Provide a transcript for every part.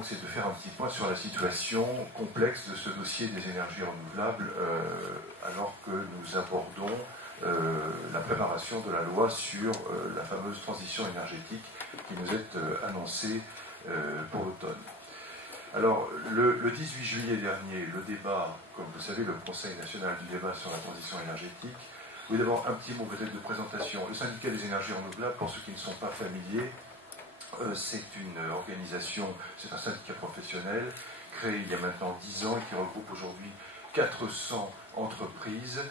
donc, c'est de faire un petit point sur la situation complexe de ce dossier des énergies renouvelables, alors que nous abordons la préparation de la loi sur la fameuse transition énergétique qui nous est annoncée pour l'automne. Alors, le 18 juillet dernier, le débat, comme vous savez, le Conseil national du débat sur la transition énergétique. Oui, d'abord, un petit mot peut-être de présentation. Le syndicat des énergies renouvelables, pour ceux qui ne sont pas familiers, c'est une organisation, c'est un syndicat professionnel, créé il y a maintenant 10 ans et qui regroupe aujourd'hui 400 entreprises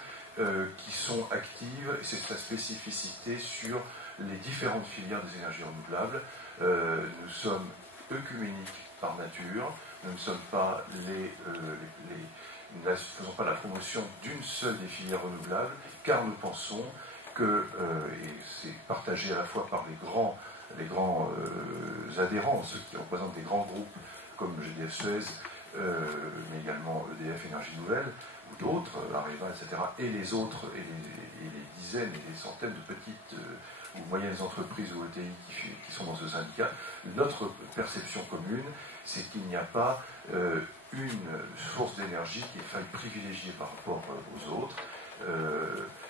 qui sont actives, et c'est sa spécificité sur les différentes filières des énergies renouvelables. Nous sommes œcuméniques par nature, nous ne sommes pas nous ne faisons pas la promotion d'une seule des filières renouvelables, car nous pensons que, et c'est partagé à la fois par les grands adhérents, ceux qui représentent des grands groupes comme GDF Suez, mais également EDF Énergie Nouvelle, ou d'autres, Areva, etc., et les autres, et les dizaines et les centaines de petites ou moyennes entreprises ou ETI qui sont dans ce syndicat. Notre perception commune, c'est qu'il n'y a pas une source d'énergie qu'il faille privilégier par rapport aux autres.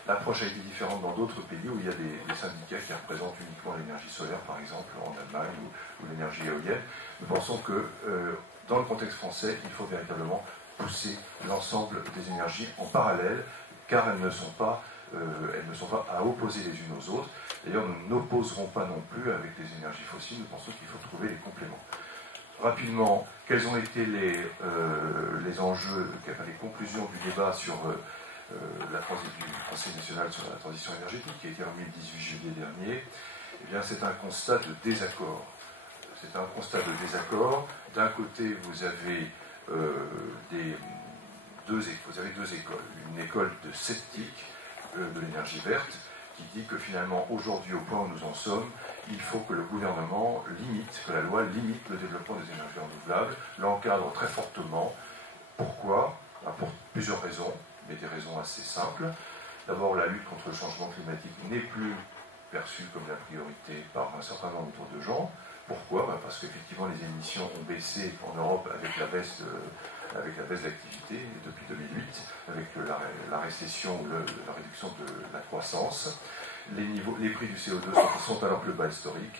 L'approche a été différente dans d'autres pays où il y a des syndicats qui représentent uniquement l'énergie solaire, par exemple en Allemagne, ou l'énergie éolienne. Nous pensons que dans le contexte français, il faut véritablement pousser l'ensemble des énergies en parallèle, car elles ne sont pas à opposer les unes aux autres. D'ailleurs, nous n'opposerons pas non plus avec les énergies fossiles, nous pensons qu'il faut trouver les compléments. Rapidement, quels ont été les enjeux, les conclusions du débat sur du Conseil national sur la transition énergétique qui a été remis le 18 juillet dernier? Eh bien, c'est un constat de désaccord. C'est un constat de désaccord. D'un côté, vous avez deux écoles. Une école de sceptiques de l'énergie verte, qui dit que finalement, aujourd'hui, au point où nous en sommes, il faut que le gouvernement limite, que la loi limite le développement des énergies renouvelables, l'encadre très fortement. Pourquoi? Pour plusieurs raisons, mais des raisons assez simples. D'abord, la lutte contre le changement climatique n'est plus perçue comme la priorité par un certain nombre de gens. Pourquoi? Parce qu'effectivement, les émissions ont baissé en Europe avec la baisse d'activité depuis 2008, avec la récession, la réduction de la croissance. Les prix du CO2 sont à leur plus bas historique.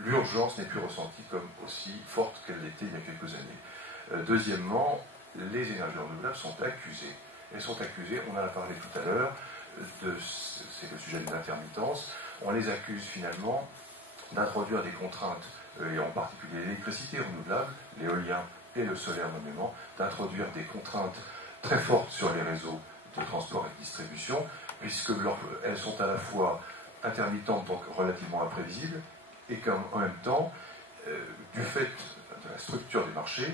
L'urgence n'est plus ressentie comme aussi forte qu'elle l'était il y a quelques années. Deuxièmement, les énergies renouvelables sont accusées. Elles sont accusées, on en a parlé tout à l'heure, c'est le sujet de l'intermittence, on les accuse finalement d'introduire des contraintes, et en particulier l'électricité renouvelable, l'éolien et le solaire nommément, d'introduire des contraintes très fortes sur les réseaux de transport et de distribution, puisque elles sont à la fois intermittentes, donc relativement imprévisibles, et qu'en même temps, du fait de la structure des marchés,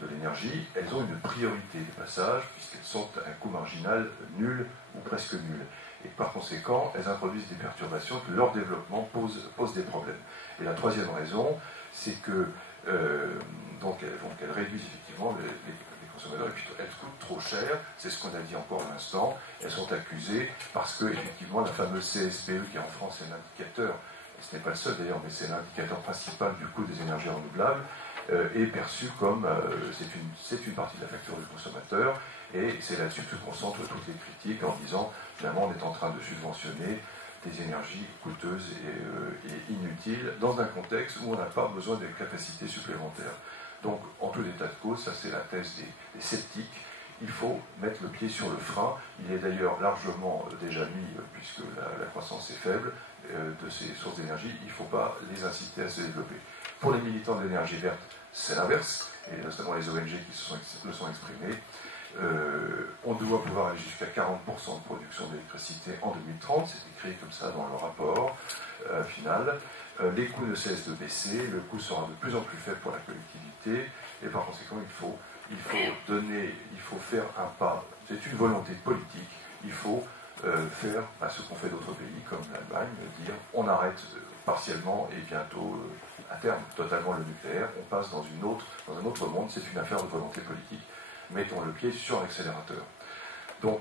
de l'énergie, elles ont une priorité de passage, puisqu'elles sont à un coût marginal nul ou presque nul. Et par conséquent, elles introduisent des perturbations, que leur développement pose des problèmes. Et la troisième raison, c'est que donc elles réduisent effectivement les consommateurs, et puis elles coûtent trop cher, c'est ce qu'on a dit encore à l'instant, elles sont accusées parce que effectivement la fameuse CSPE qui en France est l'indicateur, ce n'est pas le seul d'ailleurs, mais c'est l'indicateur principal du coût des énergies renouvelables, est perçu comme c'est une partie de la facture du consommateur, et c'est là-dessus que se concentrent toutes les critiques en disant finalement on est en train de subventionner des énergies coûteuses et inutiles dans un contexte où on n'a pas besoin de capacités supplémentaires. Donc en tout état de cause, ça c'est la thèse des sceptiques, il faut mettre le pied sur le frein. Il est d'ailleurs largement déjà mis, puisque la croissance est faible de ces sources d'énergie, il ne faut pas les inciter à se développer. Pour les militants de l'énergie verte, c'est l'inverse, et notamment les ONG qui le sont exprimés. On doit pouvoir aller jusqu'à 40% de production d'électricité en 2030, c'est écrit comme ça dans le rapport final. Les coûts ne cessent de baisser, le coût sera de plus en plus faible pour la collectivité, et par conséquent il faut faire un pas, c'est une volonté politique, il faut faire ce qu'ont fait d'autres pays comme l'Allemagne, dire on arrête partiellement et bientôt à terme totalement le nucléaire, on passe dans un autre monde, c'est une affaire de volonté politique. Mettons le pied sur l'accélérateur. Donc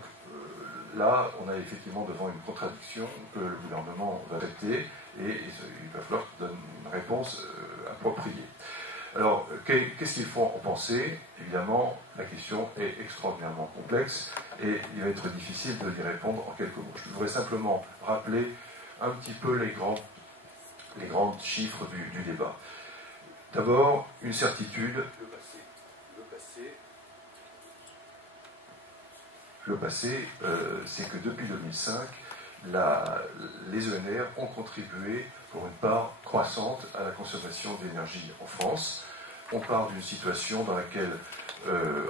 là, on est effectivement devant une contradiction que le gouvernement va traiter et il va falloir qu'il donne une réponse appropriée. Alors, qu'est-ce qu'il faut en penser? Évidemment, la question est extraordinairement complexe et il va être difficile de y répondre en quelques mots. Je voudrais simplement rappeler un petit peu les grands chiffres du débat. D'abord, une certitude, le passé, c'est que depuis 2005, les ENR ont contribué pour une part croissante à la consommation d'énergie en France. On part d'une situation dans laquelle,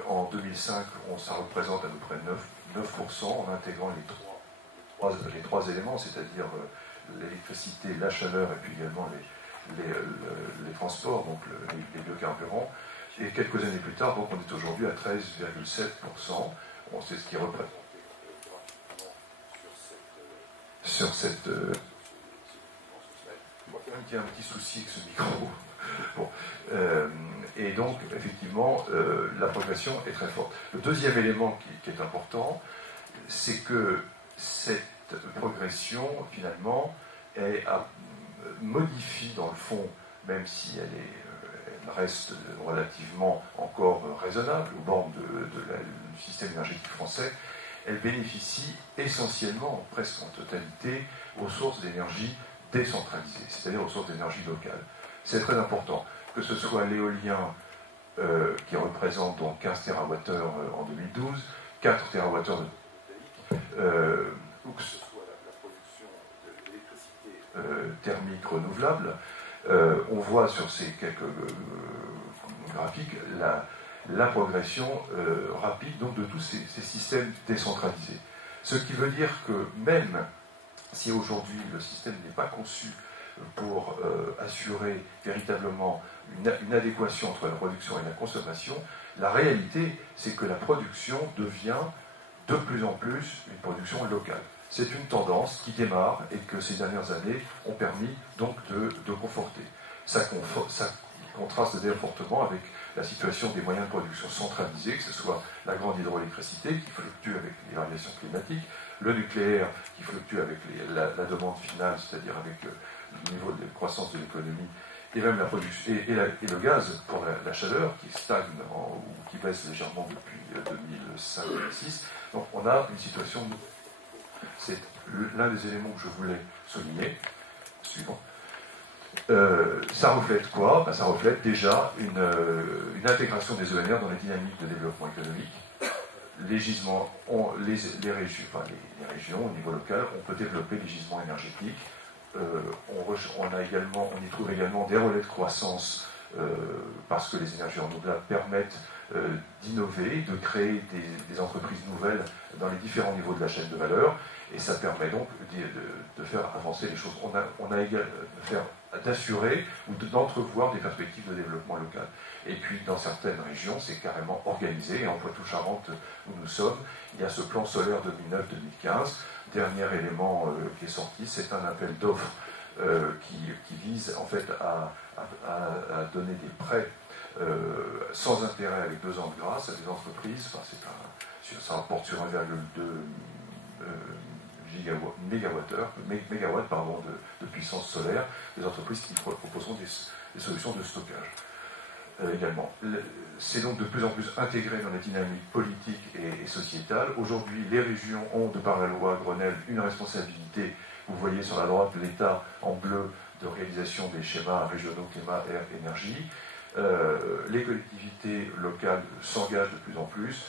en 2005, ça représente à peu près 9% en intégrant les trois éléments, c'est-à-dire l'électricité, la chaleur et puis également les transports, donc les biocarburants. Et quelques années plus tard, donc on est aujourd'hui à 13,7%. Bon, c'est ce qui représente sur cette... Je vois quand même qu'il y a un petit souci avec ce micro. Bon. Et donc, effectivement, la progression est très forte. Le deuxième élément qui est important, c'est que cette progression, finalement, modifie dans le fond, même si elle reste relativement encore raisonnable, aux bornes du système énergétique français, elle bénéficie essentiellement, presque en totalité, aux sources d'énergie décentralisées, c'est-à-dire aux sources d'énergie locales. C'est très important, que ce soit l'éolien qui représente donc 15 TWh en 2012, 4 TWh ou que ce soit la production d'électricité thermique renouvelable. On voit sur ces quelques graphiques la progression rapide donc, de tous ces systèmes décentralisés. Ce qui veut dire que même si aujourd'hui le système n'est pas conçu pour assurer véritablement une adéquation entre la production et la consommation, la réalité, c'est que la production devient de plus en plus une production locale. C'est une tendance qui démarre et que ces dernières années ont permis donc de conforter. Ça contraste d'ailleurs fortement avec la situation des moyens de production centralisés, que ce soit la grande hydroélectricité qui fluctue avec les variations climatiques, le nucléaire qui fluctue avec la demande finale, c'est-à-dire avec le niveau de croissance de l'économie, et même la production, et le gaz pour la chaleur qui stagne ou qui baisse légèrement depuis 2005-2006. Donc on a une situation, c'est l'un des éléments que je voulais souligner. Suivant. Ça reflète quoi? Ça reflète déjà une intégration des ENR dans les dynamiques de développement économique. Les gisements, les régions, au niveau local, on peut développer les gisements énergétiques. On y trouve également des relais de croissance parce que les énergies renouvelables permettent d'innover, de créer des entreprises nouvelles dans les différents niveaux de la chaîne de valeur, et ça permet donc de faire avancer les choses. On a également d'assurer ou d'entrevoir des perspectives de développement local. Et puis dans certaines régions, c'est carrément organisé, et en Poitou-Charentes où nous sommes, il y a ce plan solaire 2009-2015. Dernier élément qui est sorti, c'est un appel d'offres qui vise en fait à donner des prêts sans intérêt avec 2 ans de grâce à des entreprises. Enfin, ça rapporte sur 1,2 mégawatts de puissance solaire, des entreprises qui proposeront des solutions de stockage également. C'est donc de plus en plus intégré dans la dynamique politique et sociétale. Aujourd'hui, les régions ont, de par la loi Grenelle, une responsabilité. Vous voyez sur la droite l'État en bleu de réalisation des schémas régionaux climat, air, énergie. Les collectivités locales s'engagent de plus en plus.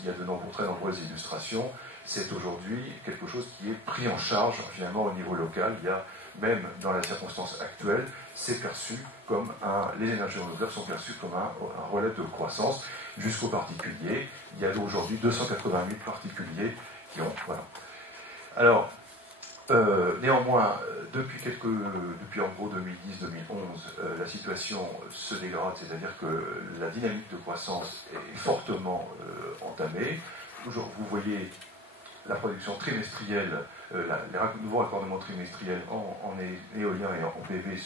Il y a très nombreuses illustrations. C'est aujourd'hui quelque chose qui est pris en charge finalement au niveau local. Il y a même dans la circonstance actuelle, c'est perçu comme les énergies renouvelables sont perçues comme un relais de croissance jusqu'aux particuliers. Il y a aujourd'hui 280 000 particuliers qui ont. Voilà. Alors, néanmoins, depuis en gros 2010-2011, la situation se dégrade, c'est-à-dire que la dynamique de croissance est fortement entamée. Toujours, vous voyez la production trimestrielle, les nouveaux raccordements trimestriels en éolien et en PV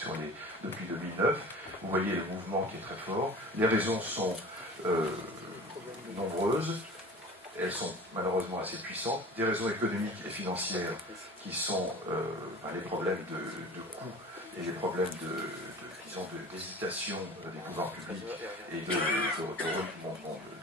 depuis 2009. Vous voyez le mouvement qui est très fort. Les raisons sont nombreuses. Elles sont malheureusement assez puissantes. Des raisons économiques et financières qui sont les problèmes de coûts et les problèmes d'hésitation des pouvoirs publics et de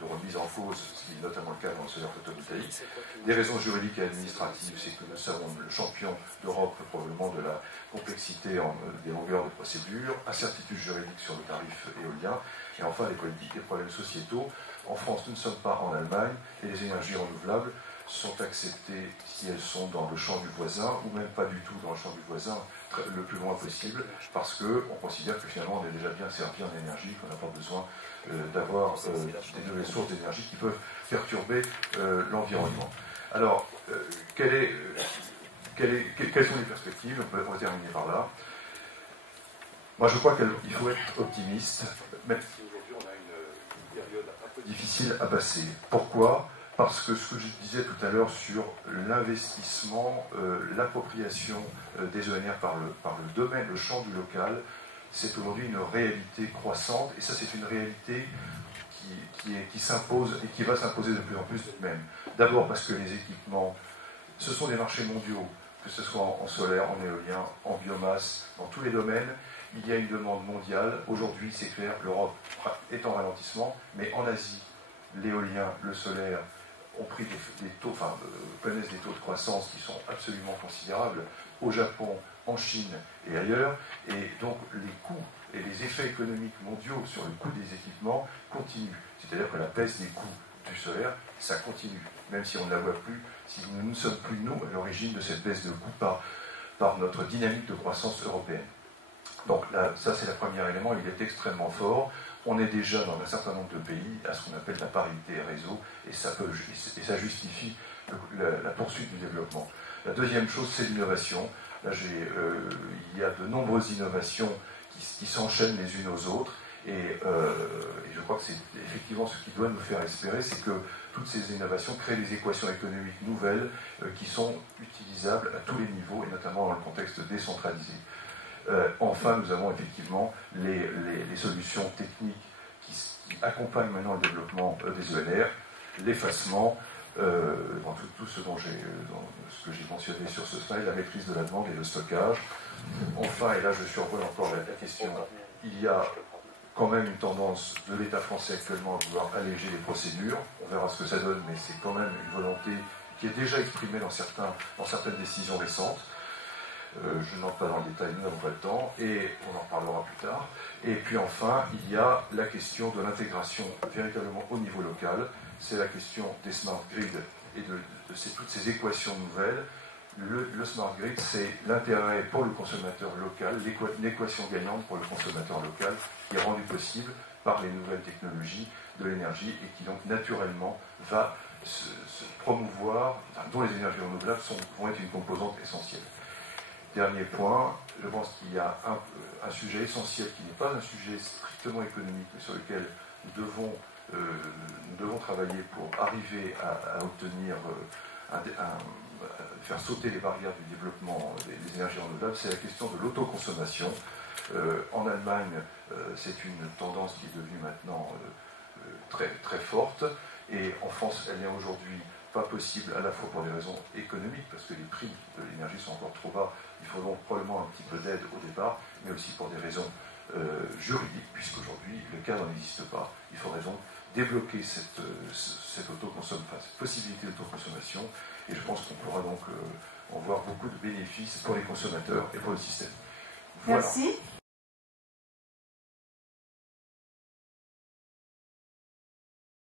remise en cause, ce qui est notamment le cas dans le solaire photovoltaïque. Des raisons juridiques et administratives, c'est que nous sommes le champion d'Europe probablement de la complexité des longueurs de procédure, incertitude juridique sur le tarif éolien, et enfin les problèmes sociétaux. En France, nous ne sommes pas en Allemagne, et les énergies renouvelables sont acceptées si elles sont dans le champ du voisin, ou même pas du tout dans le champ du voisin, le plus loin possible, parce qu'on considère que finalement on est déjà bien servi en énergie, qu'on n'a pas besoin d'avoir des nouvelles sources d'énergie qui peuvent perturber l'environnement. Alors, quelles sont les perspectives? On va terminer par là. Moi, je crois qu'il faut être optimiste, même si aujourd'hui on a une période un peu difficile à passer. Pourquoi? Parce que ce que je disais tout à l'heure sur l'investissement, l'appropriation des ENR par le domaine, le champ du local, c'est aujourd'hui une réalité croissante, et ça c'est une réalité qui s'impose et qui va s'imposer de plus en plus même. D'abord parce que les équipements, ce sont des marchés mondiaux, que ce soit en solaire, en éolien, en biomasse, dans tous les domaines, il y a une demande mondiale. Aujourd'hui, c'est clair, l'Europe est en ralentissement, mais en Asie, l'éolien, le solaire, ont pris des taux, connaissent des taux de croissance qui sont absolument considérables au Japon, en Chine et ailleurs, et donc les coûts et les effets économiques mondiaux sur le coût des équipements continuent. C'est-à-dire que la baisse des coûts du solaire, ça continue, même si on ne la voit plus, si nous ne sommes plus, nous, à l'origine de cette baisse de coûts par notre dynamique de croissance européenne. Donc là, ça c'est le premier élément, il est extrêmement fort. On est déjà dans un certain nombre de pays à ce qu'on appelle la parité réseau, et ça justifie la poursuite du développement. La deuxième chose, c'est l'innovation. Là, il y a de nombreuses innovations qui s'enchaînent les unes aux autres, et je crois que c'est effectivement ce qui doit nous faire espérer, c'est que toutes ces innovations créent des équations économiques nouvelles qui sont utilisables à tous les niveaux, et notamment dans le contexte décentralisé. Enfin, nous avons effectivement les solutions techniques qui accompagnent maintenant le développement des ENR, l'effacement, tout ce que j'ai mentionné sur ce slide, la maîtrise de la demande et le stockage. Enfin, et là je survole encore la question, il y a quand même une tendance de l'État français actuellement à vouloir alléger les procédures. On verra ce que ça donne, mais c'est quand même une volonté qui est déjà exprimée dans certaines décisions récentes. Je n'entre pas dans le détail, nous n'avons pas le temps, et on en reparlera plus tard. Et puis enfin, il y a la question de l'intégration véritablement au niveau local. C'est la question des smart grids et de toutes ces équations nouvelles. Le smart grid, c'est l'intérêt pour le consommateur local, une équation gagnante pour le consommateur local, qui est rendue possible par les nouvelles technologies de l'énergie et qui donc naturellement va se promouvoir, dont les énergies renouvelables vont être une composante essentielle. Dernier point, je pense qu'il y a un sujet essentiel qui n'est pas un sujet strictement économique, mais sur lequel nous devons travailler pour arriver à obtenir, faire sauter les barrières du développement des énergies renouvelables, c'est la question de l'autoconsommation. En Allemagne, c'est une tendance qui est devenue maintenant très, très forte, et en France, elle n'est aujourd'hui pas possible, à la fois pour des raisons économiques, parce que les prix de l'énergie sont encore trop bas, il faut donc probablement un petit peu d'aide au départ, mais aussi pour des raisons juridiques, puisqu'aujourd'hui le cadre n'existe pas. Il faudrait donc débloquer cette possibilité d'autoconsommation, et je pense qu'on pourra donc en voir beaucoup de bénéfices pour les consommateurs et pour le système. Voilà. Merci.